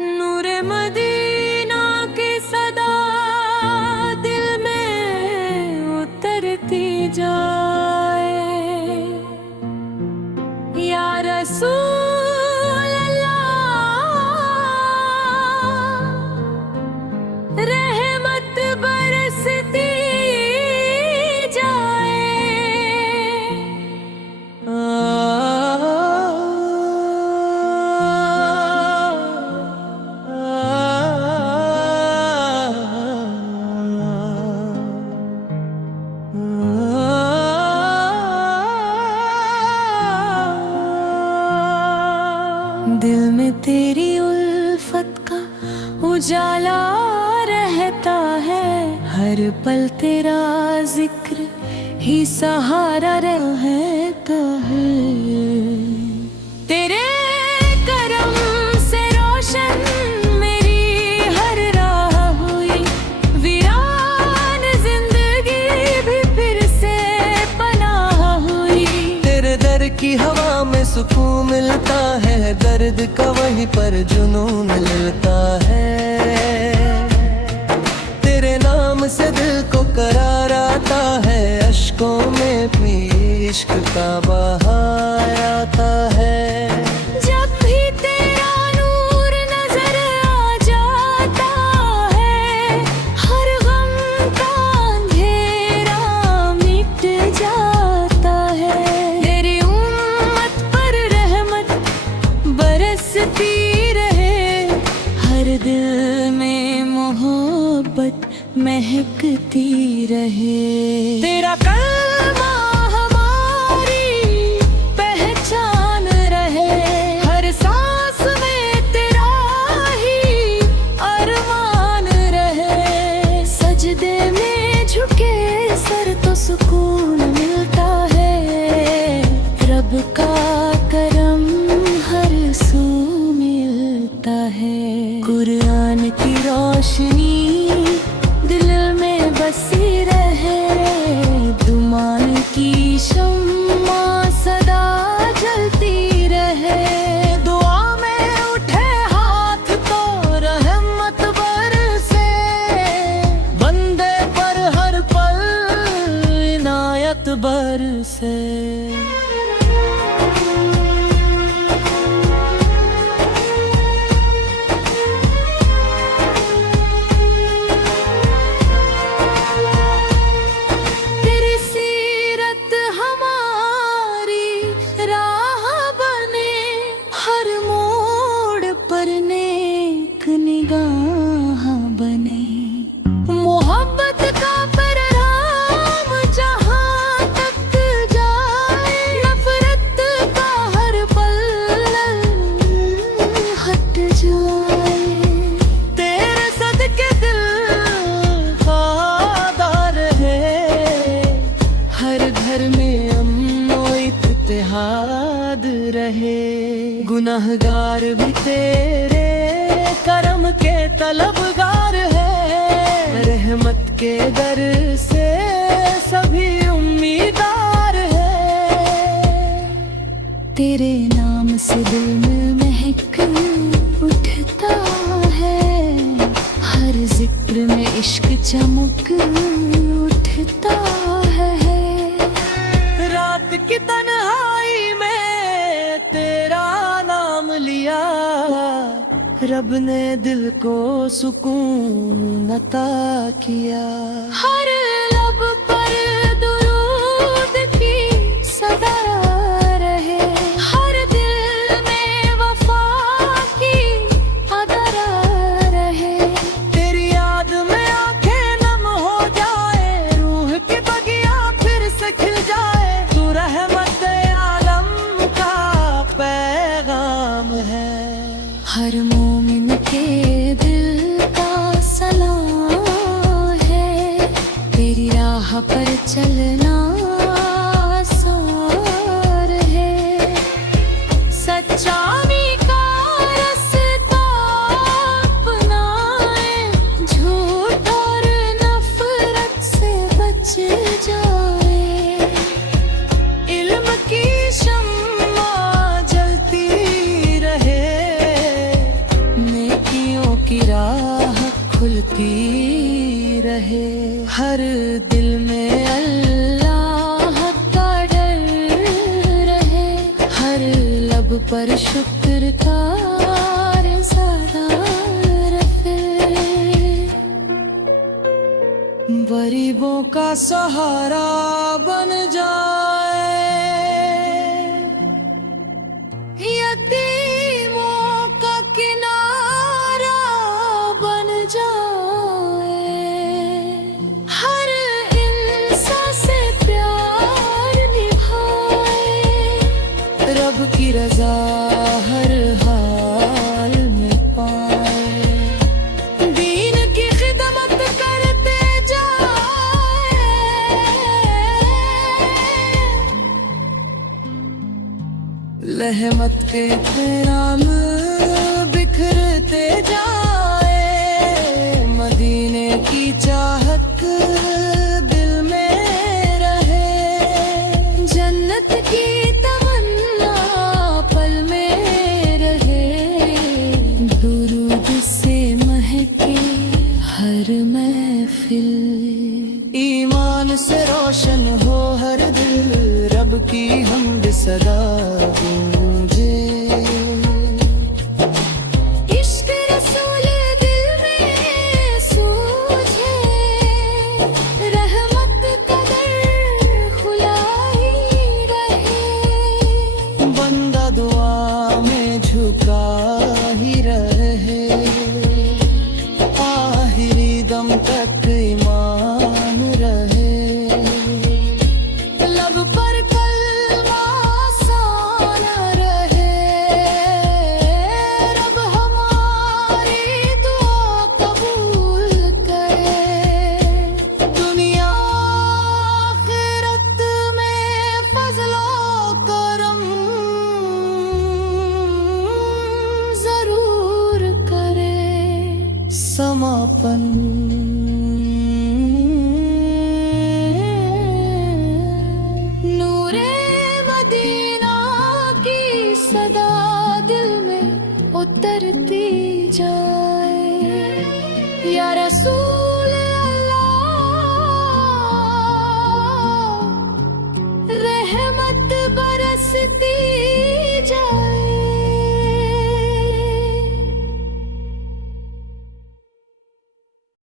नूरे Medina की सदा दिल में उतरती जाए। या रसूल अल्लाह रहमत बरसती दिल में तेरी उल्फत का उजाला रहता है। हर पल तेरा जिक्र ही सहारा रहता है। तेरे करम से रोशन मेरी हर राह हुई। वीरान जिंदगी भी फिर से पनाह हुई। तेरे दर की हवा में सुकून मिलता है। दर्द का वहीं पर जुनून मिलता है। तेरे नाम से दिल को करार आता है। अश्कों में भी इश्क का बहार आता है। जब भी तेरा नूर नजर आ जाता है, हर गम का अंधेरा मिट जाता है। तेरी उम्मत पर रहमत बरसती रहे। हर दिल में मोहब्बत महकती रहे। तेरा कलमा हमारी पहचान रहे। हर सांस में तेरा ही अरमान रहे। सजदे में झुके सर तो सुकून मिलता है। रब का करम हर सू मिलता है। कुरान की रोशनी दिल में बसी रहे। दुमान की शम्मा सदा जलती रहे। दुआ में उठे हाथ तो रहमत बरसे। बंदे पर हर पल इनायत बरसे। निगाह बने मोहब्बत का पैगाम जहां तक जाए। नफरत का हर पल हट जाए। तेरे सदके दिल वफादार है। हर घर में अम्नो इत्तेहाद रहे। गुनहगार भी तेरे करम के तलबगार है। रहमत के दर से सभी उम्मीदवार है। तेरे नाम से दिल में महक उठता है। हर जिक्र में इश्क चमक उठता है। रात की तन्हाई में तेरा नाम लिया। रब ने दिल को सुकून अता किया। हर लब पर दुरूद की सदा रहे। हर दिल में वफा की अदरा रहे। तेरी याद में आंखें नम हो जाए। रूह की बगिया फिर से खिल जाए। तू रहमत आलम का पैगाम है। हर मोमिन के दिल का सलाम है। तेरी राह पर चलना आसान है। सच्चाई का रास्ता अपनाए। झूठ और नफरत से बच जाए। इल्म की शम्मा जलती रहे। पर शुक्र का गरीबों का सहारा बन जाए, यतीमों का किनारा बन जाए, हर इंसान से प्यार निभाए, रब की रजा हर हाल में पाए, दीन की खिदमत करते जाए, रहमत के पैगाम बिखरते जाए, मदीने की चाहत दिल में रहे, जन्नत की तमन्ना पल में रहे, दुरूद से महके हर महफिल, ईमान से रोशन हो हर दिल, रब की हमद सदा गूंजे, इश्क रसूल दिल में सूझे, रहमत का दर खुला ही रहे, बंदा दुआ में झुका